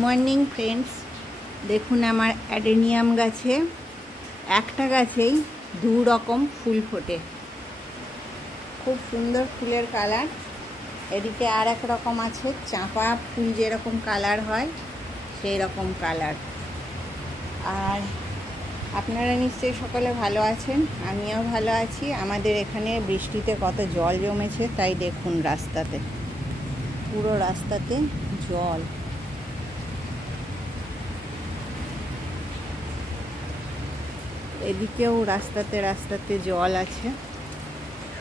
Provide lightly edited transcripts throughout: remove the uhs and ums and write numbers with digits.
Morning friends, দেখুন আমার adenium গাছে একটা গাছেই দু রকম ফুল ফোটে। খুব সুন্দর ফুলের কালার। এদিকে আর এক রকম আছে, চাঁপা ফুল যেরকম কালার হয় সেই রকম কালার। আর আপনারা নিশ্চয়ই সকলে ভালো আছেন, আমিও ভালো আছি। আমাদের এখানে বৃষ্টিতে কত জল জমেছে, তাই দেখুন রাস্তাতে, পুরো রাস্তাতে জল। এদিকেও রাস্তাতে রাস্তাতে জল আছে,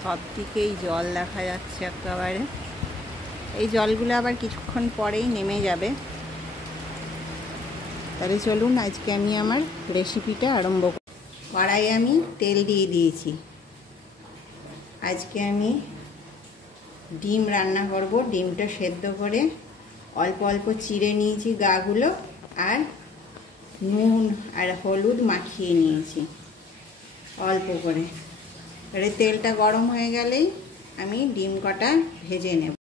সব দিকেই জল দেখা যাচ্ছে একেবারে। এই জলগুলো আবার কিছুক্ষণ পরেই নেমে যাবে। তাহলে চলুন আজকে আমি আমার রেসিপিটা আরম্ভ করি। কড়াই আমি তেল দিয়ে দিয়েছি। আজকে আমি ডিম রান্না করব। ডিমটা সেদ্ধ করে অল্প অল্প চিড়ে নিয়েছি গাগুলো, আর নুন আর হলুদ মাখিয়ে নিয়েছি অল্প করে। এবারে তেলটা গরম হয়ে গেলেই আমি ডিম কটা ভেজে নেব।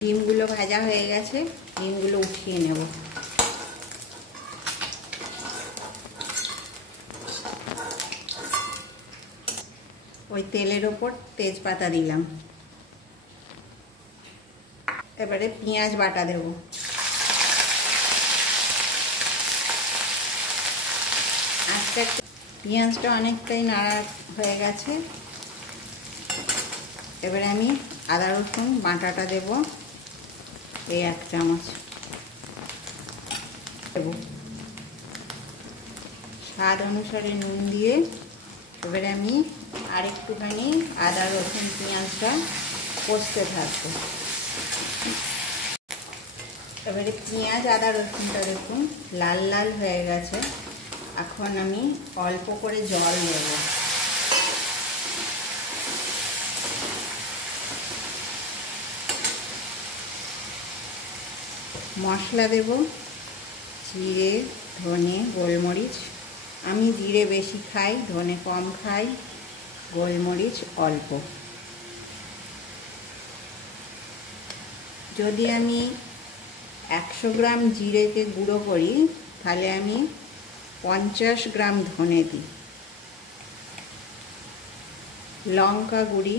ডিমগুলো ভাজা হয়ে গেছে, ডিমগুলো উঠিয়ে নেব। ওই তেলের ওপর তেজপাতা দিলাম। এবারে পেঁয়াজ বাটা দেব। আজকে পেঁয়াজটা অনেকটাই নাড়া হয়ে গেছে। এবারে আমি আদা রসুন বাটাটা দেব, এই 1 চামচ দেব। স্বাদ অনুসারে নুন দিয়ে এবারে আমি আর একটুখানি আদা রসুন পেঁয়াজটা কষতে থাকবো। এবারে পেঁয়াজ আদা রসুনটা দেখুন লাল লাল হয়ে গেছে। এখন আমি অল্প করে জল দেব। মশলা দেব, জিরে, ধনে, গোলমরিচ। আমি জিরে বেশি খাই, ধনে কম খাই, গোলমরিচ অল্প। যদি আমি 100 গ্রাম জিরেকে গুঁড়ো করি, তাহলে আমি 50 গ্রাম ধনে দিই। লঙ্কা গুঁড়ি,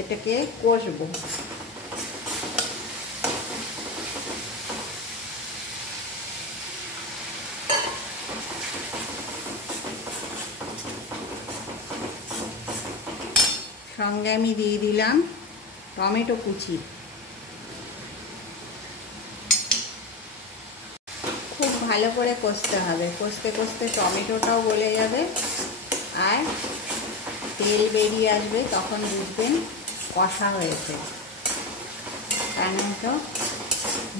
এটাকে কষবো। সঙ্গে আমি দিয়ে দিলাম টমেটো কুচি। খুব ভালো করে কষতে হবে। কষতে কষতে টমেটোটাও গলে যাবে আর তেল বেরিয়ে আসবে, তখন বুঝবেন কষা হয়েছে। তার মতো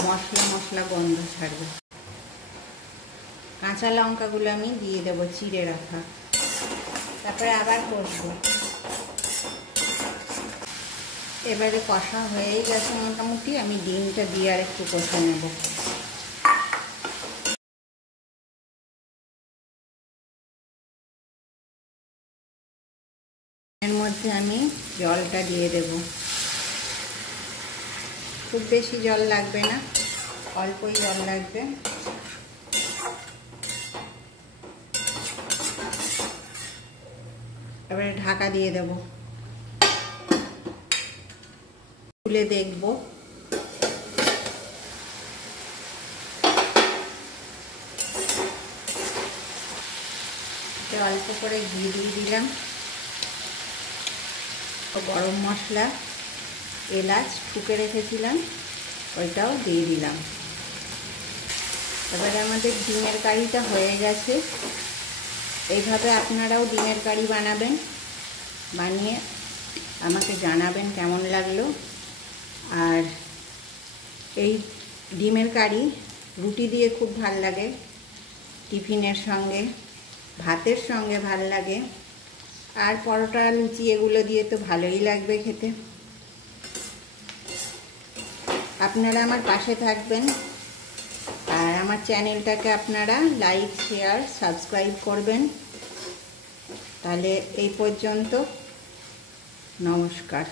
মশলা মশলা গন্ধ ছাড়বে। কাঁচা লঙ্কাগুলো আমি দিয়ে দেবো চিড়ে রাখা। তারপরে আবার কষবো। এবারে কষা হয়েই গেছে মোটামুটি, আমি ডিমটা দিয়ে আর একটু কষে নেব। এর মধ্যে আমি জলটা দিয়ে দেব। খুব বেশি জল লাগবে না, অল্পই জল লাগবে। এবারে ঢাকা দিয়ে দেব। খুলে দেখব। অল্প করে ঘি দিয়ে দিলাম, গরম মশলা, এলাচ ঠুকে রেখেছিলাম ওইটাও দিয়ে দিলাম। এবারে আমাদের ডিমের কারিটা হয়ে গেছে। এইভাবে আপনারাও ডিমের কারি বানাবেন, বানিয়ে আমাকে জানাবেন কেমন লাগলো। আর এই ডিমের কারি রুটি দিয়ে খুব ভাল লাগে, টিফিনের সঙ্গে, ভাতের সঙ্গে ভাল লাগে, আর পরোটা লুচি এগুলো দিয়ে তো ভালোই লাগবে খেতে। আপনারা আমার পাশে থাকবেন, আর আমার চ্যানেলটাকে আপনারা লাইক, শেয়ার, সাবস্ক্রাইব করবেন। তাহলে এই পর্যন্ত, নমস্কার।